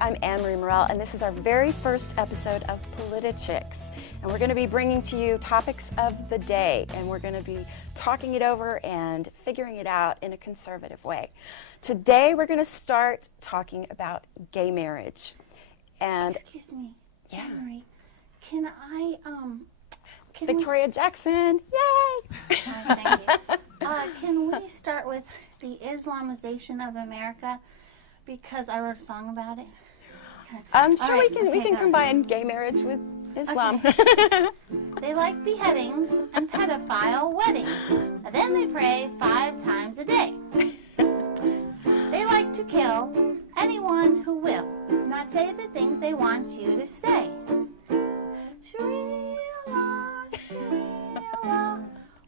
I'm Anne-Marie Morell, and this is our very first episode of Politichicks. And we're going to be bringing to you topics of the day, and we're going to be talking it over and figuring it out in a conservative way. Today, we're going to start talking about gay marriage. And excuse me, yeah. Anne-Marie, can I, Victoria Jackson, yay! Thank you. Can we start with the Islamization of America? Because I wrote a song about it. I'm sure right, we can guys. combine gay marriage with Islam. Okay. They like beheadings and pedophile weddings. And then they pray 5 times a day. They like to kill anyone who will not say the things they want you to say. Sharia law, Sharia law,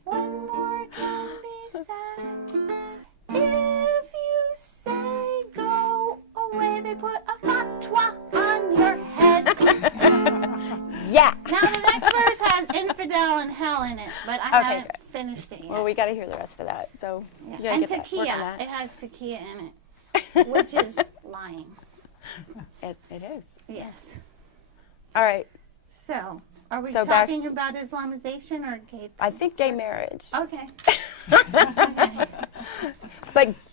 what more can be said? If you say go away, they put a fatwa on your head. Yeah. Now the next verse has infidel and hell in it, but I haven't finished it yet. Well, we got to hear the rest of that. So Yeah. you gotta And get that, work on takia. that. It has takia in it, which is lying. It is. Yes. All right. So, are we So back- talking about Islamization or gay? I think gay marriage. Okay.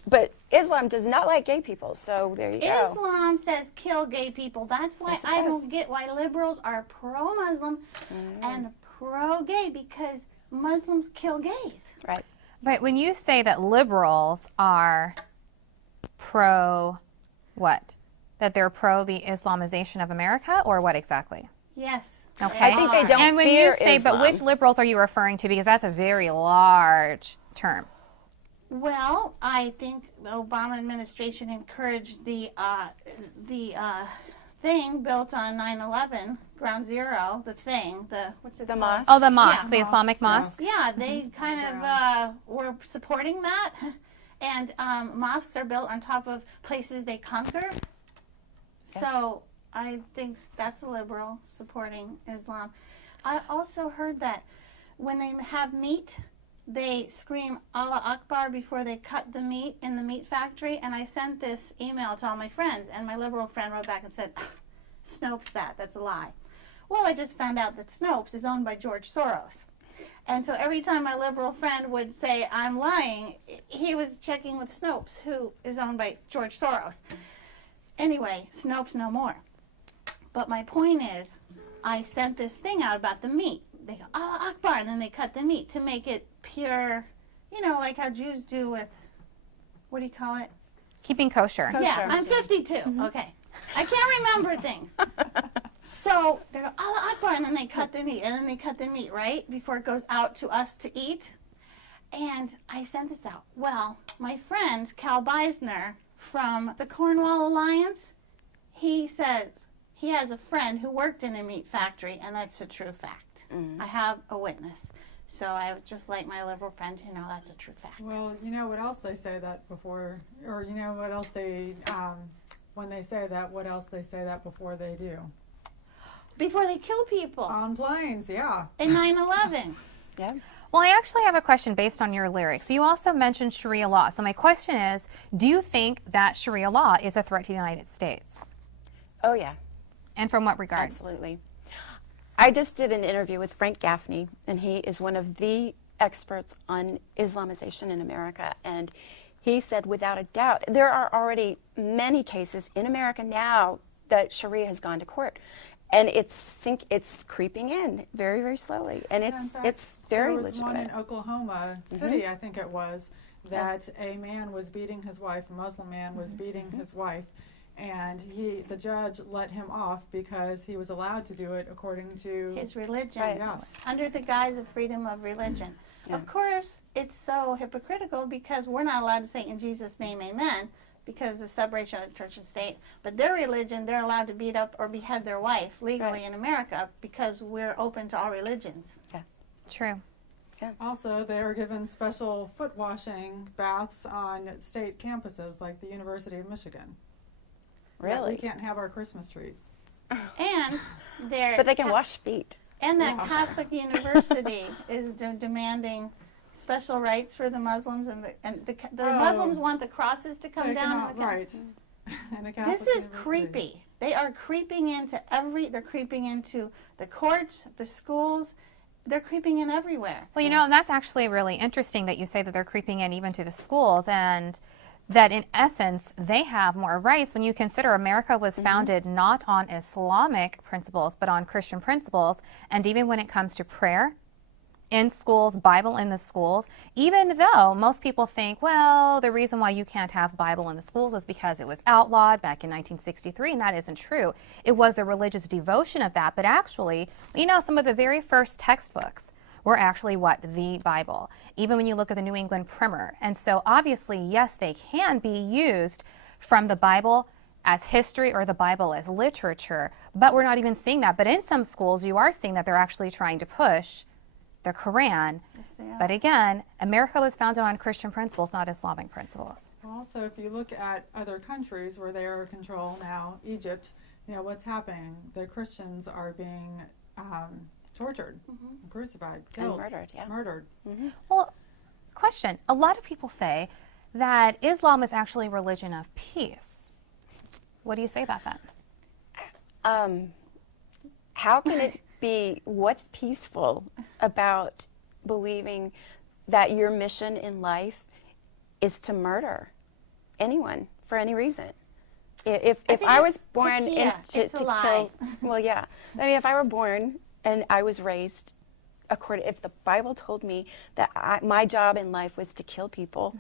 But Islam does not like gay people, so there you go. Islam says kill gay people. That's why Yes, it I does. don't get why liberals are pro-Muslim and pro-gay, because Muslims kill gays. Right. But when you say that liberals are pro what? That they're pro the Islamization of America, or what exactly? Yes. Okay. I think they don't And when fear you say, Islam. but which liberals are you referring to? Because that's a very large term. Well, I think the Obama administration encouraged the thing built on 9/11, Ground Zero, what's it The called? mosque? Oh, the mosque, Yeah. the Islamic mosque. Yeah, they kind of were supporting that, and mosques are built on top of places they conquer. So I think that's a liberal supporting Islam. I also heard that when they have meat, they scream Allah Akbar before they cut the meat in the meat factory. And I sent this email to all my friends, and my liberal friend wrote back and said, Snopes that's a lie. Well, I just found out that Snopes is owned by George Soros. And so every time my liberal friend would say, I'm lying, he was checking with Snopes, who is owned by George Soros. Anyway, Snopes no more. But my point is, I sent this thing out about the meat. They go, Allah Akbar, and then they cut the meat to make it pure, like how Jews do with, what do you call it? Keeping kosher. Yeah, I'm 52. Okay. I can't remember things. So they go, Allah Akbar, and then they cut the meat. And then they cut the meat, right, before it goes out to us to eat. And I sent this out. Well, my friend, Cal Beisner, from the Cornwall Alliance, he says he has a friend who worked in a meat factory, and that's a true fact. I have a witness. So I would just like my liberal friend to know that's a true fact. Well, you know what else they say that before, or you know what else they, when they say that, what else they say that before they do? Before they kill people. On planes, yeah. In 9/11. Yeah. Well, I actually have a question based on your lyrics. You also mentioned Sharia law. So my question is, do you think that Sharia law is a threat to the United States? Oh, yeah. And from what regard? Absolutely. I just did an interview with Frank Gaffney, and he is one of the experts on Islamization in America. And he said, without a doubt, there are already many cases in America now that Sharia has gone to court. And it's creeping in very, very slowly. And it's very legitimate. There was one in legitimate. Oklahoma City, I think it was, that a man was beating his wife, a Muslim man was beating his wife, and the judge let him off because he was allowed to do it according to His religion. Right. Yes. Under the guise of freedom of religion. Yeah. Of course, it's so hypocritical because we're not allowed to say in Jesus' name, amen, because of separation of church and state. But their religion, they're allowed to beat up or behead their wife legally in America because we're open to all religions. Yeah. True. Also, they are given special foot washing baths on state campuses like the University of Michigan. Really? We can't have our Christmas trees. And they're But they can wash feet. And that Catholic University is demanding special rights for the Muslims, and the Muslims want the crosses to come Take them down. out, right. And a Catholic This is university. creepy. They are creeping into they're creeping into the courts, the schools. They're creeping in everywhere. Well, and that's actually really interesting that you say that they're creeping in even to the schools, and that in essence they have more rights when you consider America was founded not on Islamic principles but on Christian principles. And even when it comes to prayer in schools, Bible in the schools, even though most people think, well, the reason why you can't have Bible in the schools is because it was outlawed back in 1963, and that isn't true. It was a religious devotion of that, but actually, some of the very first textbooks were actually the Bible, even when you look at the New England Primer. And so obviously, yes, they can be used from the Bible as history or the Bible as literature, but we're not even seeing that. But in some schools, you are seeing that they're actually trying to push the Quran. Yes, they are. But again, America was founded on Christian principles, not Islamic principles. Also, if you look at other countries where they are in control now, Egypt, what's happening? The Christians are being tortured, crucified, killed, and murdered. Well, question. A lot of people say that Islam is actually a religion of peace. What do you say about that? How can it be, what's peaceful about believing that your mission in life is to murder anyone for any reason? If I was born to kill, well, yeah. I mean, if I were born and I was raised if the Bible told me that my job in life was to kill people,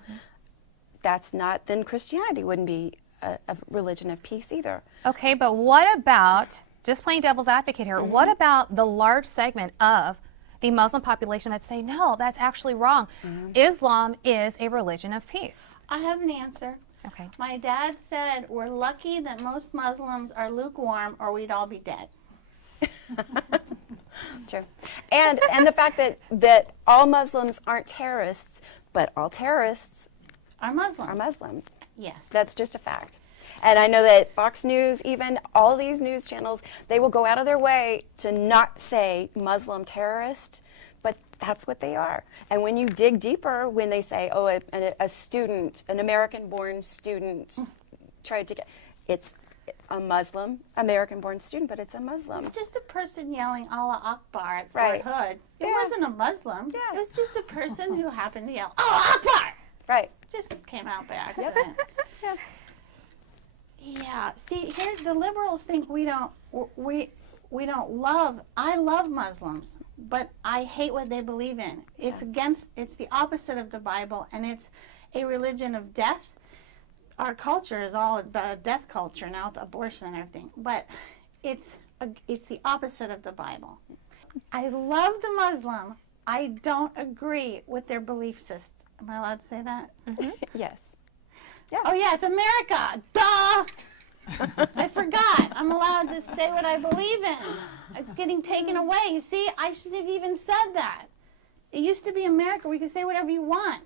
then Christianity wouldn't be a religion of peace either. Okay, but what about, just playing devil's advocate here, what about the large segment of the Muslim population that say, no, that's actually wrong? Islam is a religion of peace. I have an answer. Okay. My dad said, we're lucky that most Muslims are lukewarm or we'd all be dead. True. And the fact that all Muslims aren't terrorists, but all terrorists are Muslims. Yes. That's just a fact. And I know that Fox News, even all these news channels, they will go out of their way to not say Muslim terrorist, but that's what they are. And when you dig deeper, when they say, a student, an American-born student tried to get, it's a Muslim, American-born student, but it's a Muslim. It's just a person yelling Allah Akbar at Fort Hood. It wasn't a Muslim. Yeah. It was just a person who happened to yell Allah Akbar. Right. Just came out by accident. Yeah. See, here's the liberals think we don't love. I love Muslims, but I hate what they believe in. It's it's the opposite of the Bible, and it's a religion of death. Our culture is all about a death culture now, with abortion and everything, but it's the opposite of the Bible. I love the Muslim. I don't agree with their belief system. Am I allowed to say that? Yes. Yeah. Oh yeah, it's America. Duh. I forgot. I'm allowed to say what I believe in. It's getting taken away. You see, I should have even said that. It used to be America. We could say whatever you want.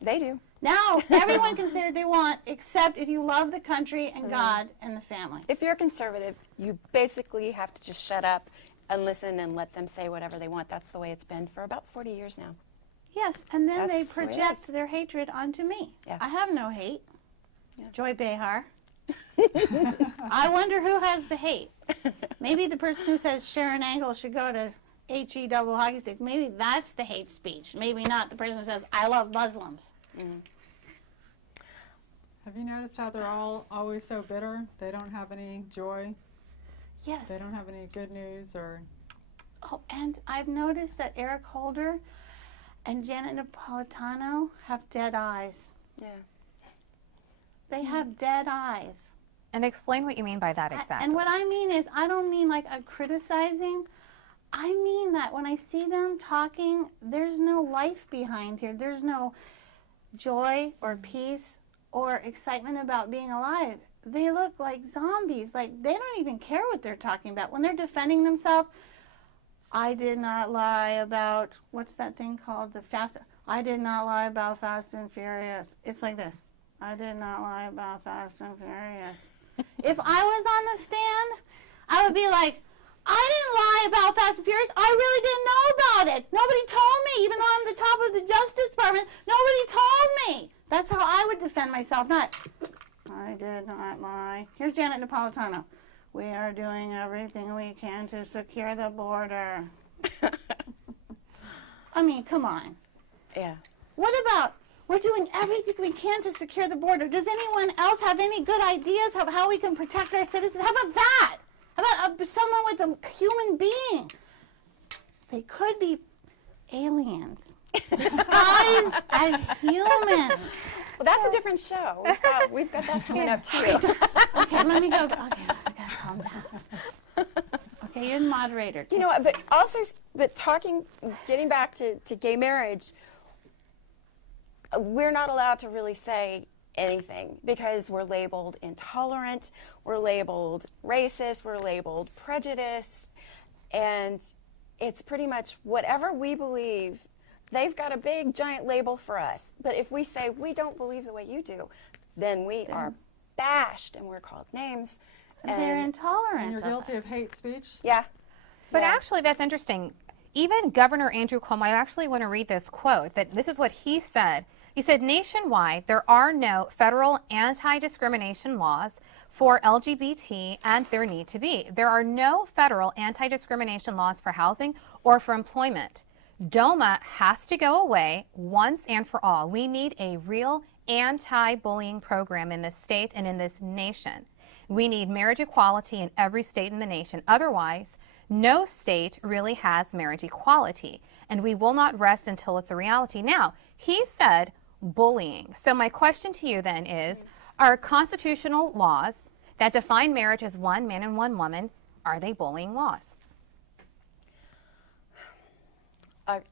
They do. Now, everyone can say what they want, except if you love the country and God and the family. If you're conservative, you basically have to just shut up and listen and let them say whatever they want. That's the way it's been for about 40 years now. Yes, and then they That's the way it project is. their hatred onto me. Yeah. I have no hate. Yeah. Joy Behar. I wonder who has the hate. Maybe the person who says Sharon Angle should go to HE double hockey sticks. Maybe that's the hate speech. Maybe not the person who says, I love Muslims. Have you noticed how they're all always so bitter? They don't have any joy. Yes. They don't have any good news or... Oh, and I've noticed that Eric Holder and Janet Napolitano have dead eyes. Yeah. They have dead eyes. And explain what you mean by that exactly. And what I mean is, I don't mean like I'm criticizing. I mean that when I see them talking, there's no life behind here. There's no joy or peace or excitement about being alive. They look like zombies. Like, they don't even care what they're talking about. When they're defending themselves, I did not lie about, what's that thing called? I did not lie about Fast and Furious. It's like this. I did not lie about Fast and Furious. If I was on the stand, I would be like, I didn't lie about Fast and Furious. I really didn't know about it. Nobody told me, even though I'm the top of the Justice Department. Nobody told me. That's how I would defend myself, not, I did not lie. Here's Janet Napolitano. We are doing everything we can to secure the border. I mean, come on. Yeah. What about we're doing everything we can to secure the border? Does anyone else have any good ideas of how we can protect our citizens? How about that? How about someone with a human being? They could be aliens disguised as humans. Well, that's a different show. We've got that coming up too. Okay, let me go. Okay, I gotta calm down. Okay, you're the moderator. You know, but also, getting back to gay marriage, we're not allowed to really say anything because we're labeled intolerant, we're labeled racist, we're labeled prejudiced, and it's pretty much whatever we believe. They've got a big giant label for us. But if we say we don't believe the way you do, then we are bashed and we're called names. And they're intolerant. And you're guilty of hate speech. Yeah. But Yeah. actually, that's interesting. Even Governor Andrew Cuomo, I actually want to read this quote, that this is what he said. He said, nationwide, there are no federal anti-discrimination laws for LGBT, and there need to be. There are no federal anti-discrimination laws for housing or for employment. DOMA has to go away once and for all. We need a real anti-bullying program in this state and in this nation. We need marriage equality in every state in the nation. Otherwise, no state really has marriage equality, and we will not rest until it's a reality. Now, he said bullying. So my question to you then is, are constitutional laws that define marriage as one man and one woman, are they bullying laws?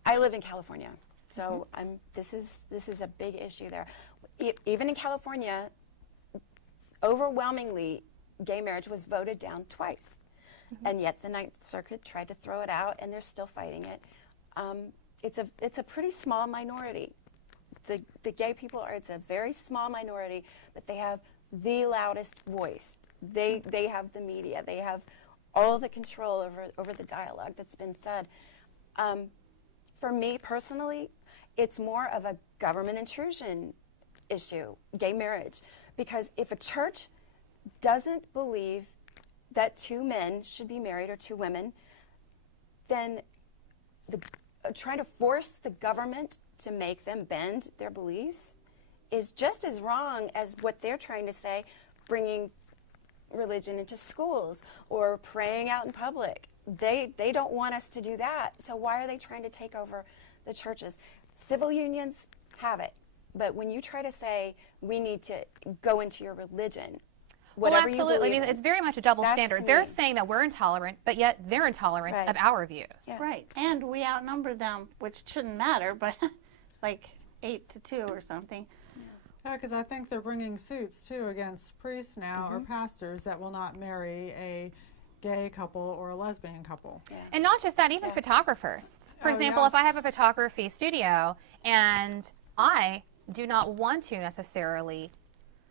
I live in California, so this is a big issue there. Even in California, overwhelmingly, gay marriage was voted down twice, and yet the Ninth Circuit tried to throw it out, and they're still fighting it. It's a pretty small minority. The gay people it's a very small minority, but they have the loudest voice. They have the media. They have all the control over the dialogue that's been said. For me personally, it's more of a government intrusion issue, gay marriage, because if a church doesn't believe that two men should be married or two women, then trying to force the government to make them bend their beliefs is just as wrong as what they're trying to say, bringing religion into schools or praying out in public. They don't want us to do that, so why are they trying to take over the churches? Civil unions have it, but when you try to say we need to go into your religion, whatever well, absolutely. you believe I mean, it's very much a double standard. They're me. Saying that we're intolerant, but yet they're intolerant Right. of our views. Yeah. Right, and we outnumber them, which shouldn't matter, but like 8-2 or something. Yeah, because I think they're bringing suits, too, against priests now or pastors that will not marry a gay couple or a lesbian couple. Yeah. And not just that, even photographers. For Oh, example, yes. if I have a photography studio and I do not want to necessarily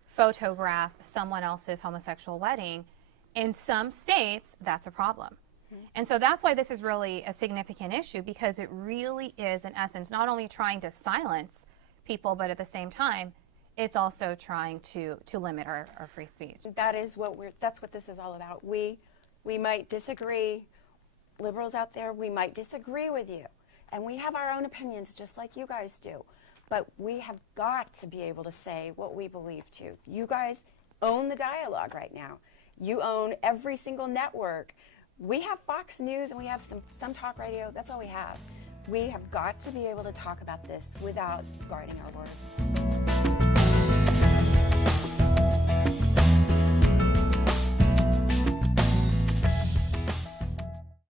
photograph someone else's homosexual wedding, in some states, that's a problem. And so that's why this is really a significant issue, because it really is, in essence, not only trying to silence people, but at the same time, it's also trying to limit our free speech. That's what this is all about. We might disagree, liberals out there, we might disagree with you, and we have our own opinions just like you guys do, but we have got to be able to say what we believe too. You guys own the dialogue right now. You own every single network. We have Fox News and we have some talk radio. That's all we have. We have got to be able to talk about this without guarding our words.